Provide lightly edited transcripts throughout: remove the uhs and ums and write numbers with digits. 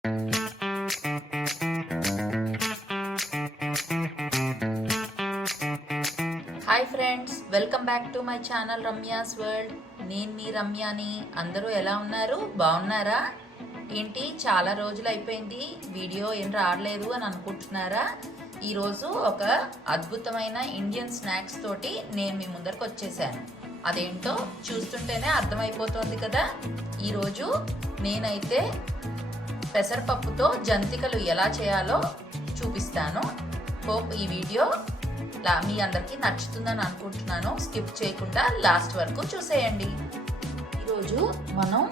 Hi friends, welcome back to my channel Ramya's world. నేను మీ రమ్యాని. అందరూ ఎలా ఉన్నారు? బాగున్నారా? ఏంటి చాలా రోజులు అయిపోయింది, వీడియో ఏం రావట్లేదు అని అనుకుంటున్నారా? ఈరోజు ఒక అద్భుతమైన ఇండియన్ స్నాక్స్ తోటి నేను మీ ముందరకు వచ్చేసాను. అదేంటో చూస్తుంటేనే అర్థమైపోతుంది కదా. ఈరోజు నేనైతే పెసరపప్పుతో జంతికలు ఎలా చేయాలో చూపిస్తాను. హోప్ ఈ వీడియో మీ అందరికీ నచ్చుతుందని అనుకుంటున్నాను. స్కిప్ చేయకుండా లాస్ట్ వరకు చూసేయండి. ఈరోజు మనం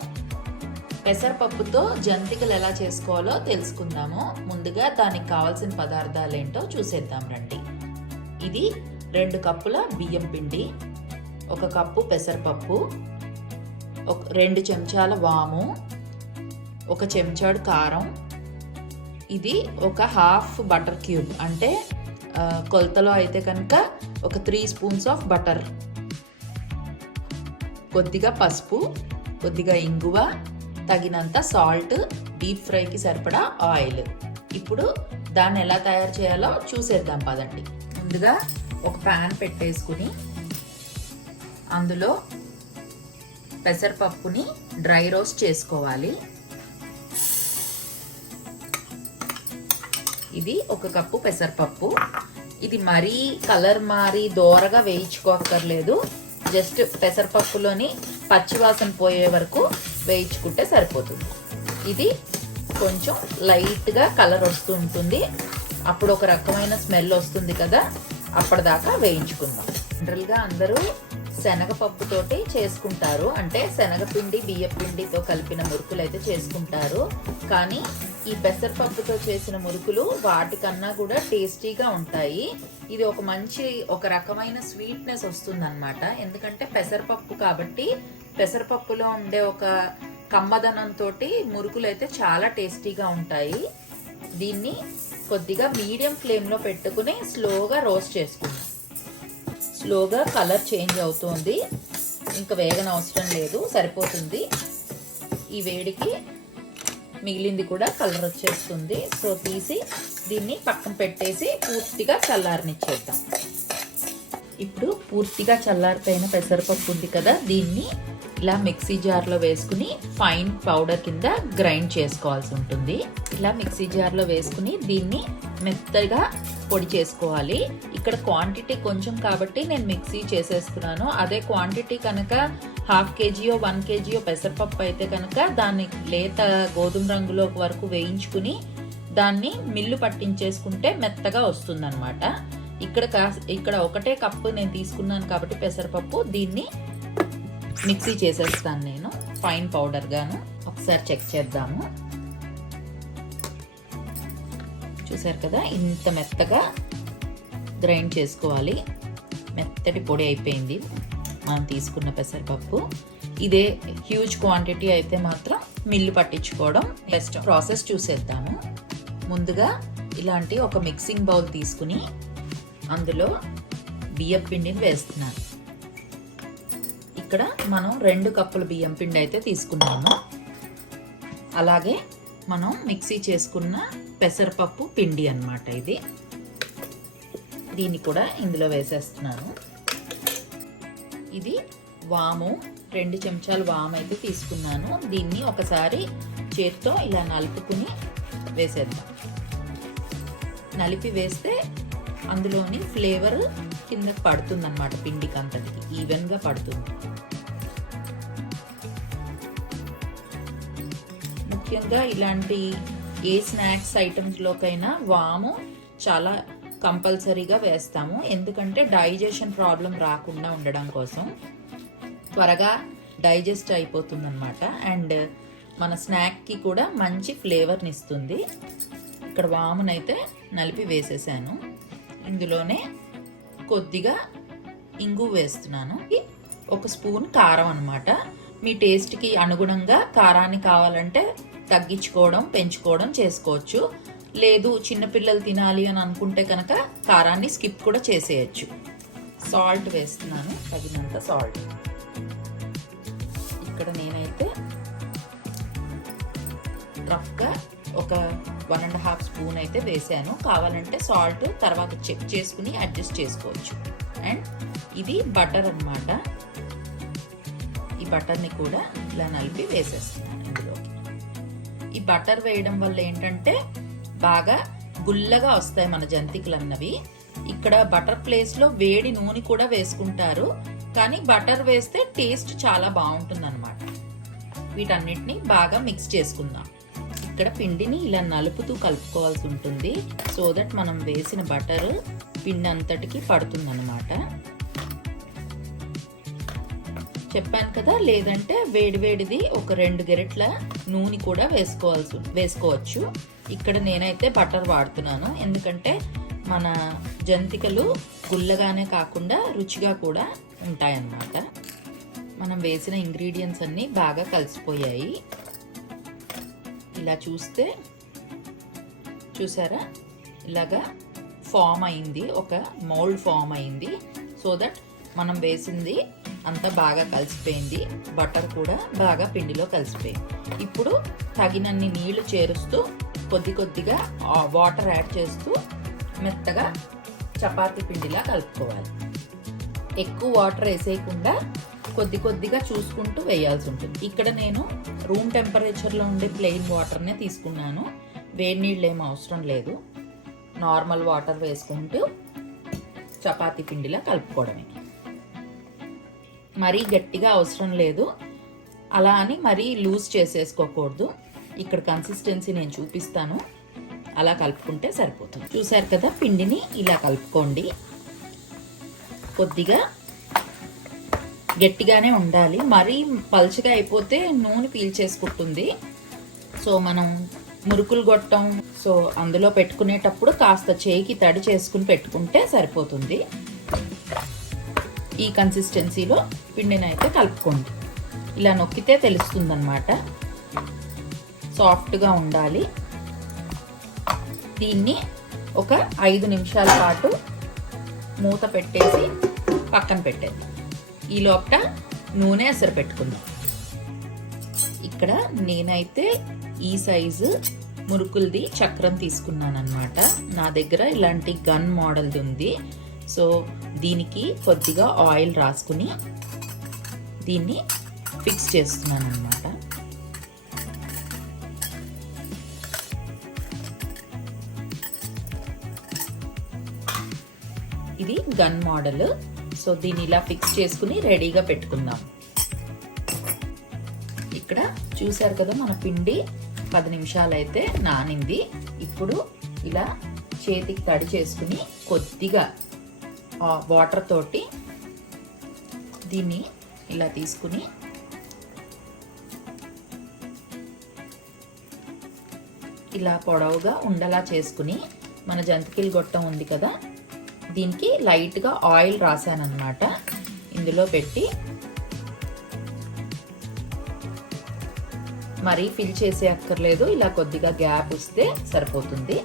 పెసరపప్పుతో జంతికలు ఎలా చేసుకోవాలో తెలుసుకుందాము. ముందుగా దానికి కావాల్సిన పదార్థాలు ఏంటో చూసేద్దాం రండి. ఇది 2 కప్పుల బియ్యం పిండి, 1 కప్పు పెసరపప్పు, 2 చెంచాల వాము, 1 చెంచాడు కారం, ఇది 1/2 బటర్ క్యూబ్, అంటే కొలతలో అయితే కనుక 3 స్పూన్స్ ఆఫ్ బటర్, కొద్దిగా పసుపు, కొద్దిగా ఇంగువ, తగినంత సాల్ట్, డీప్ ఫ్రైకి సరిపడా ఆయిల్. ఇప్పుడు దాన్ని ఎలా తయారు చేయాలో చూసేద్దాం పదండి. ముందుగా ఒక ప్యాన్ పెట్టేసుకుని అందులో పెసరపప్పుని డ్రై రోస్ట్ చేసుకోవాలి. ఇది 1 కప్పు పెసరపప్పు. ఇది మరీ కలర్ మారి దోరగా వేయించుకోక్కర్లేదు. జస్ట్ పెసరపప్పులోని పచ్చివాసన పోయే వరకు వేయించుకుంటే సరిపోతుంది. ఇది కొంచెం లైట్గా కలర్ వస్తూ ఉంటుంది, అప్పుడు ఒక రకమైన స్మెల్ వస్తుంది కదా, అప్పటిదాకా వేయించుకుందాం. జనరల్గా అందరూ శనగపప్పుతోటి చేసుకుంటారు, అంటే శనగపిండి బియ్యపిండితో కలిపిన మురుకులు అయితే చేసుకుంటారు. కానీ ఈ పెసరపప్పుతో చేసిన మురుకులు వాటికన్నా కూడా టేస్టీగా ఉంటాయి. ఇది ఒక రకమైన స్వీట్నెస్ వస్తుంది అనమాట. ఎందుకంటే పెసరపప్పు కాబట్టి పెసరపప్పులో ఉండే ఒక కమ్మదనంతో మురుకులు అయితే చాలా టేస్టీగా ఉంటాయి. దీన్ని కొద్దిగా మీడియం ఫ్లేమ్లో పెట్టుకుని స్లోగా రోస్ట్ చేసుకుందాం. స్లోగా కలర్ చేంజ్ అవుతుంది, ఇంకా వేగన అవసరం లేదు, సరిపోతుంది. ఈ వేడికి మిగిలింది కూడా కలర్ వచ్చేస్తుంది. సో తీసి దీన్ని పక్కన పెట్టేసి పూర్తిగా చల్లారనిచ్చేద్దాం. ఇప్పుడు పూర్తిగా చల్లారిపోయిన పెసరపప్పు ఉంది కదా, దీన్ని ఇలా మిక్సీ జార్లో వేసుకుని ఫైన్ పౌడర్ కింద గ్రైండ్ చేసుకోవాల్సి ఉంటుంది. ఇలా మిక్సీ జార్లో వేసుకుని దీన్ని మెత్తగా పొడి చేసుకోవాలి. ఇక్కడ క్వాంటిటీ కొంచెం కాబట్టి నేను మిక్సీ చేసేస్తున్నాను. అదే క్వాంటిటీ కనుక 1/2 kg 1 kg పెసరపప్పు అయితే కనుక దాన్ని లేత గోధుమ రంగులో వరకు వేయించుకుని దాన్ని మిల్లు పట్టించేసుకుంటే మెత్తగా వస్తుందన్నమాట. ఇక్కడ 1 కప్పు నేను తీసుకున్నాను కాబట్టి పెసరపప్పు, దీన్ని మిక్సీ చేసేస్తాను నేను ఫైన్ పౌడర్ గాను. ఒకసారి చెక్ చేద్దాము. చూసారు కదా, ఇంత మెత్తగా గ్రైండ్ చేసుకోవాలి. మెత్తటి పొడి అయిపోయింది మనం తీసుకున్న పెసరపప్పు. ఇదే హ్యూజ్ క్వాంటిటీ అయితే మాత్రం మిల్లు పట్టించుకోవడం బెస్ట్. ప్రాసెస్ చూసేద్దాము. ముందుగా ఇలాంటి ఒక మిక్సింగ్ బౌల్ తీసుకుని అందులో బియ్యం పిండిని వేస్తున్నాను. ఇక్కడ మనం 2 కప్పుల బియ్యం పిండి అయితే తీసుకున్నాము. అలాగే మనం మిక్సీ చేసుకున్న పెసరపప్పు పిండి అన్నమాట ఇది. దీన్ని కూడా ఇందులో వేసేస్తున్నాను. ఇది వాము, 2 చెంచాలు వాము అయితే తీసుకున్నాను. దీన్ని ఒకసారి చేత్తో ఇలా నలుపుకుని వేసేద్దాం. నలిపి వేస్తే అందులోని ఫ్లేవర్ కిందకి పడుతుంది అన్నమాట, పిండికి అంతటికి ఈవెన్గా పడుతుంది. ముఖ్యంగా ఇలాంటి ఏ స్నాక్స్ ఐటమ్స్లోకైనా వాము చాలా కంపల్సరీగా వేస్తాము, ఎందుకంటే డైజెషన్ ప్రాబ్లం రాకుండా ఉండడం కోసం. త్వరగా డైజెస్ట్ అయిపోతుందన్నమాట, అండ్ మన స్నాక్కి కూడా మంచి ఫ్లేవర్ని ఇస్తుంది. ఇక్కడ వామునైతే నలిపి వేసేసాను. ఇందులోనే కొద్దిగా ఇంగువ వేస్తున్నాను. 1 స్పూన్ కారం అన్నమాట. మీ టేస్ట్కి అనుగుణంగా కారాన్ని కావాలంటే తగ్గించుకోవడం పెంచుకోవడం చేసుకోవచ్చు. లేదు చిన్నపిల్లలు తినాలి అని అనుకుంటే కనుక కారాన్ని స్కిప్ కూడా చేసేయచ్చు. సాల్ట్ వేస్తున్నాను, తగినంత సాల్ట్. ఇక్కడ నేనైతే రఫ్గా ఒక 1.5 స్పూన్ అయితే వేసాను. కావాలంటే సాల్ట్ తర్వాత చెక్ చేసుకుని అడ్జస్ట్ చేసుకోవచ్చు. అండ్ ఇది బటర్ అన్నమాట. ఈ బటర్ని కూడా ఇలా నలిపి వేసేస్తున్నాను ఇందులోకి. ఈ బటర్ వేయడం వల్ల ఏంటంటే బాగా గుల్లగా వస్తాయి మన జంతికలు అన్నవి. ఇక్కడ బటర్ ప్లేస్ లో వేడి నూనె కూడా వేసుకుంటారు, కానీ బటర్ వేస్తే టేస్ట్ చాలా బాగుంటుంది అన్నమాట. వీటన్నిటిని బాగా మిక్స్ చేసుకుందాం. ఇక్కడ పిండిని ఇలా నలుపుతూ కలుపుకోవాల్సి ఉంటుంది, సో దట్ మనం వేసిన బటర్ పిండి అంతటికి పడుతుంది అన్నమాట. చెప్పాను కదా, లేదంటే వేడివేడిది ఒక 2 గరిటెల నూనె కూడా వేసుకోవచ్చు. ఇక్కడ నేనైతే బటర్ వాడుతున్నాను, ఎందుకంటే మన జంతికలు గుల్లగానే కాకుండా రుచిగా కూడా ఉంటాయన్నమాట. మనం వేసిన ఇంగ్రీడియంట్స్ అన్నీ బాగా కలిసిపోయాయి. ఇలా చూసారా, ఇలాగా ఫామ్ అయింది, ఒక మౌల్డ్ ఫామ్ అయింది. సో దట్ మనం వేసింది అంతా బాగా కలిసిపోయింది, బటర్ కూడా బాగా పిండిలో కలిసిపోయింది. ఇప్పుడు తగినన్ని నీళ్లు చేరుస్తూ కొద్దిగా వాటర్ యాడ్ చేస్తూ మెత్తగా చపాతీ పిండిలా కలుపుకోవాలి. ఎక్కువ వాటర్ వేసేయకుండా కొద్దిగా చూసుకుంటూ వేయాల్సి ఉంటుంది. ఇక్కడ నేను రూమ్ టెంపరేచర్లో ఉండే ప్లెయిన్ వాటర్నే తీసుకున్నాను, వేడి నీళ్ళు ఏం అవసరం లేదు. నార్మల్ వాటర్ వేసుకుంటూ చపాతీ పిండిలా కలుపుకోవడమే. మరీ గట్టిగా అవసరం లేదు, అలా అని మరీ లూజ్ చేసేసుకోకూడదు. ఇక్కడ కన్సిస్టెన్సీ నేను చూపిస్తాను, అలా కలుపుకుంటే సరిపోతుంది. చూసారు కదా, పిండిని ఇలా కలుపుకోండి. కొద్దిగా గట్టిగానే ఉండాలి, మరీ పల్చగా అయిపోతే నూనె పీల్చేసుకుంటుంది. సో మనం మురుకులు గొట్టం సో అందులో పెట్టుకునేటప్పుడు కాస్త చేయికి తడి చేసుకుని పెట్టుకుంటే సరిపోతుంది. ఈ కన్సిస్టెన్సీలో పిండిని అయితే కలుపుకోండి. ఇలా నొక్కితే తెలుస్తుంది అన్నమాట, సాఫ్ట్గా ఉండాలి. దీన్ని ఒక 5 నిమిషాల పాటు మూత పెట్టేసి పక్కన పెట్టేది. ఈ లోపల నూనె ఎసరు పెట్టుకుందాం. ఇక్కడ నేనైతే ఈ సైజు మురుకులది చక్రం తీసుకున్నాను అన్నమాట. నా దగ్గర ఇలాంటి గన్ మోడల్ది ఉంది. సో దీనికి కొద్దిగా ఆయిల్ రాసుకుని దీన్ని ఫిక్స్ చేస్తున్నాను అన్నమాట. ఇది గన్ మోడల్. సో దీన్ని ఇలా ఫిక్స్ చేసుకుని రెడీగా పెట్టుకుందాం. ఇక్కడ చూసారు కదా, మన పిండి 10 నిమిషాలు అయితే నానింది. ఇప్పుడు ఇలా చేతికి తడి చేసుకుని కొద్దిగా వాటర్ తోటి దీన్ని ఇలా తీసుకుని ఇలా పొడవుగా ఉండలా చేసుకుని మన జంతికలు గొట్టం ఉంది కదా, దీనికి లైట్గా ఆయిల్ రాసానన్నమాట. ఇందులో పెట్టి మరీ ఫిల్ చేసే అక్కర్లేదు, ఇలా కొద్దిగా గ్యాప్ ఇస్తే సరిపోతుంది.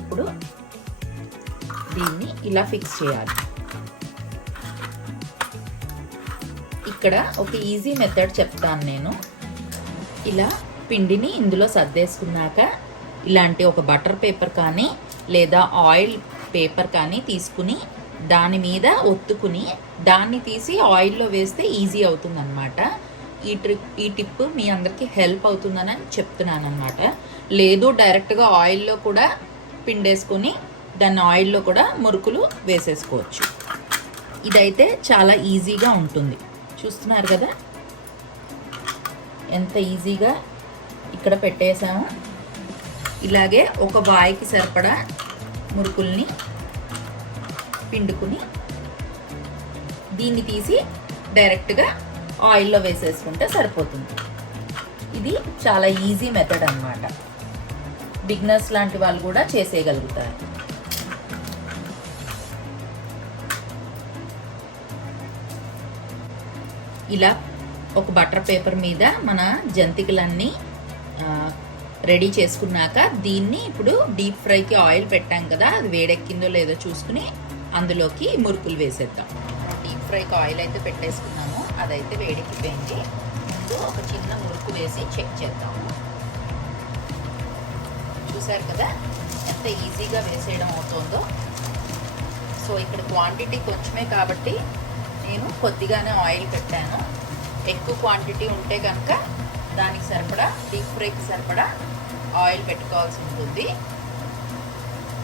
ఇప్పుడు దీన్ని ఇలా ఫిక్స్ చేయాలి. ఇక్కడ ఒక ఈజీ మెథడ్ చెప్తాను నేను. ఇలా పిండిని ఇందులో సర్దేసుకున్నాక ఇలాంటి ఒక బటర్ పేపర్ కానీ లేదా ఆయిల్ పేపర్ కానీ తీసుకుని దాని మీద ఒత్తుకుని దాన్ని తీసి ఆయిల్లో వేస్తే ఈజీ అవుతుంది అన్నమాట. ఈ టిప్ మీ అందరికీ హెల్ప్ అవుతుందని చెప్తున్నాను అన్నమాట. లేదు డైరెక్ట్గా ఆయిల్లో కూడా పిండేసుకొని దాన్ని ఆయిల్లో కూడా మురుకులు వేసేసుకోవచ్చు. ఇదైతే చాలా ఈజీగా ఉంటుంది. చూస్తున్నారు కదా ఎంత ఈజీగా ఇక్కడ పెట్టేసాము. ఇలాగే ఒక వాయికి సరిపడా మురుకుల్ని పిండుకుని దీన్ని తీసి డైరెక్ట్గా ఆయిల్లో వేసేసుకుంటే సరిపోతుంది. ఇది చాలా ఈజీ మెథడ్ అన్నమాట. బిగినర్స్ లాంటి వాళ్ళు కూడా చేసేయగలుగుతారు. ఇలా ఒక బటర్ పేపర్ మీద మన జంతికలన్నీ రెడీ చేసుకున్నాక దీన్ని ఇప్పుడు డీప్ ఫ్రైకి ఆయిల్ పెట్టాం కదా, అది వేడెక్కిందో లేదో చూసుకుని అందులోకి మురుకులు వేసేద్దాం. డీప్ ఫ్రైకి ఆయిల్ అయితే పెట్టేసుకున్నాము, అదైతే వేడెక్కిపోయింది. ఇప్పుడు ఒక చిన్న మురుకు వేసి చెక్ చేద్దాము. చూసారు కదా ఎంత ఈజీగా వేసేయడం అవుతుందో. సో ఇక్కడ క్వాంటిటీ కొంచెమే కాబట్టి నేను కొద్దిగానే ఆయిల్ పెట్టాను. ఎక్కువ క్వాంటిటీ ఉంటే కనుక దానికి సరిపడా డీప్ ఫ్రైకి సరిపడా ఆయిల్ పెట్టుకోవాల్సి ఉంటుంది.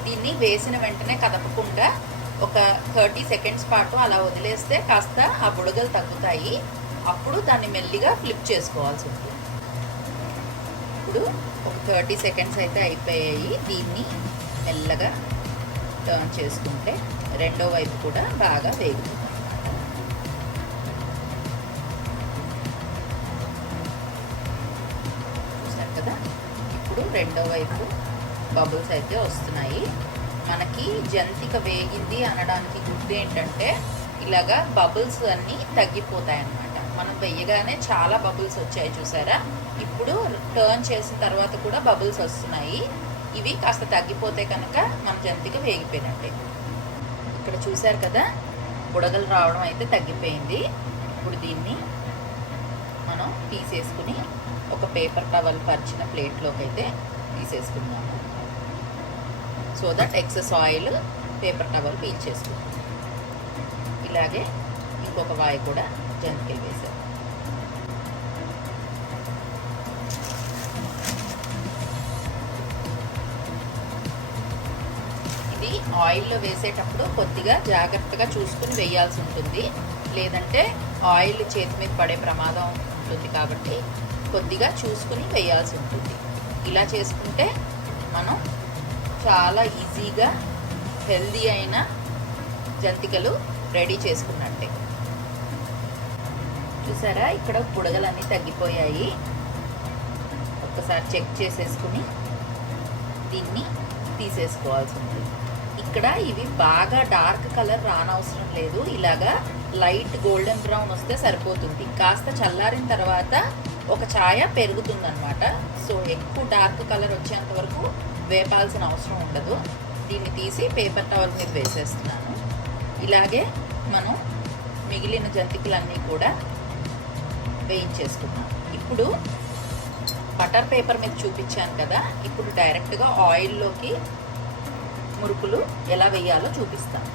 దీన్ని వేసిన వెంటనే కదపకుండా ఒక 30 సెకండ్స్ పాటు అలా వదిలేస్తే కాస్త ఆ బుడగలు తగ్గుతాయి. అప్పుడు దాన్ని మెల్లిగా ఫ్లిప్ చేసుకోవాల్సి ఉంటుంది. ఇప్పుడు ఒక 30 సెకండ్స్ అయితే అయిపోయాయి. దీన్ని మెల్లగా టర్న్ చేసుకుంటే రెండో వైపు కూడా బాగా వేగుతుంది. చూసారు కదా, ఇప్పుడు రెండో వైపు బబుల్స్ అయితే వస్తున్నాయి. మనకి జంతిక వేగింది అనడానికి గుర్తు ఏంటంటే ఇలాగా బబుల్స్ అన్నీ తగ్గిపోతాయి అన్నమాట. మనం వేయగానే చాలా బబుల్స్ వచ్చాయి చూసారా. ఇప్పుడు టర్న్ చేసిన తర్వాత కూడా బబుల్స్ వస్తున్నాయి. ఇవి కాస్త తగ్గిపోతే కనుక మన జంతిక వేగిపోయినట్టే. ఇక్కడ చూసారు కదా, బుడగలు రావడం అయితే తగ్గిపోయింది. ఇప్పుడు దీన్ని మనం తీసేసుకుని ఒక పేపర్ టవల్ పరిచిన ప్లేట్లోకి అయితే తీసేసుకున్నాము. So that excess oil paper towel పీల్చేసుకుంటాం. ఇలాగే ఇంకొక వాయి కూడా జంతికలు వేసాం. ఇది ఆయిల్లో వేసేటప్పుడు కొద్దిగా జాగ్రత్తగా చూసుకుని వేయాల్సి ఉంటుంది. లేదంటే ఆయిల్ చేతి మీద పడే ప్రమాదం ఉంటుంది కాబట్టి కొద్దిగా చూసుకుని వేయాల్సి ఉంటుంది. ఇలా చేసుకుంటే మనం చాలా ఈజీగా హెల్దీ అయిన జంతికలు రెడీ చేసుకున్నట్టే. చూసారా, ఇక్కడ బుడగలన్నీ తగ్గిపోయాయి. ఒక్కసారి చెక్ చేసేసుకుని దీన్ని తీసేసుకోవాల్సి ఉంటుంది. ఇక్కడ ఇవి బాగా డార్క్ కలర్ రానవసరం లేదు. ఇలాగా లైట్ గోల్డెన్ బ్రౌన్ వస్తే సరిపోతుంది. కాస్త చల్లారిన తర్వాత ఒక ఛాయ పెరుగుతుందన్నమాట. సో ఎక్కువ డార్క్ కలర్ వచ్చేంత వరకు వేపాల్సిన అవసరం ఉండదు. దీన్ని తీసి పేపర్ టవల్ మీద వేసేస్తున్నాను. ఇలాగే మనం మిగిలిన జంతికలన్నీ కూడా వేయించేసుకున్నాం. ఇప్పుడు బటర్ పేపర్ మీద చూపించాను కదా, ఇప్పుడు డైరెక్ట్గా ఆయిల్లోకి మురుకులు ఎలా వేయాలో చూపిస్తాను.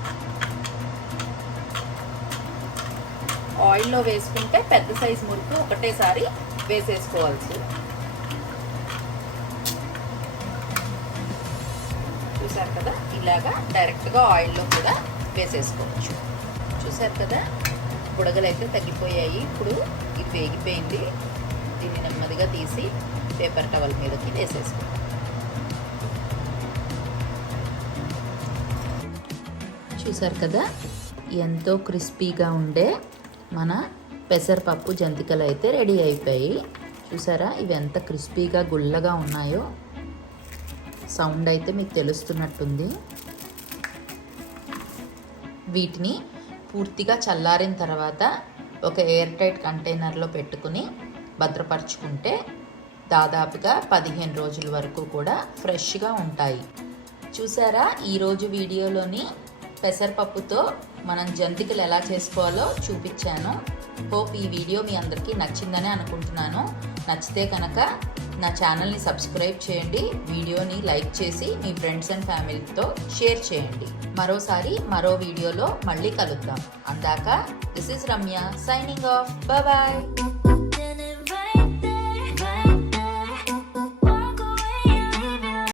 ఆయిల్లో వేసుకుంటే పెద్ద సైజు మురుకు ఒకటేసారి వేసేసుకోవాల్సి. చూసారు కదా, ఇలాగా డైరెక్ట్గా ఆయిల్లో కూడా వేసేసుకోవచ్చు. చూసారు కదా, బుడగలు అయితే తగ్గిపోయాయి. ఇప్పుడు ఇది వేగిపోయింది. దీన్ని నెమ్మదిగా తీసి పేపర్ టవల్ మీదకి వేసేసుకో. చూసారు కదా, ఎంతో క్రిస్పీగా ఉండే మన పెసరపప్పు జంతికలు అయితే రెడీ అయిపోయాయి. చూసారా, ఇవి ఎంత క్రిస్పీగా గుల్లగా ఉన్నాయో. సౌండ్ అయితే మీకు తెలుస్తున్నట్టుంది. వీటిని పూర్తిగా చల్లారిన తర్వాత ఒక ఎయిర్ టైట్ కంటైనర్లో పెట్టుకుని భద్రపరుచుకుంటే దాదాపుగా 15 రోజుల వరకు కూడా ఫ్రెష్గా ఉంటాయి. చూసారా, ఈరోజు వీడియోలోని పెసరపప్పుతో మనం జంతికలు ఎలా చేసుకోవాలో చూపించాను. హోప్ ఈ వీడియో మీ అందరికీ నచ్చిందని అనుకుంటున్నాను. నచ్చితే కనుక నా ఛానల్ని సబ్స్క్రైబ్ చేయండి, వీడియోని లైక్ చేసి మీ ఫ్రెండ్స్ అండ్ ఫ్యామిలీతో షేర్ చేయండి. మరోసారి మరో వీడియోలో మళ్ళీ కలుద్దాం. అందాక this is Ramya signing off. Bye.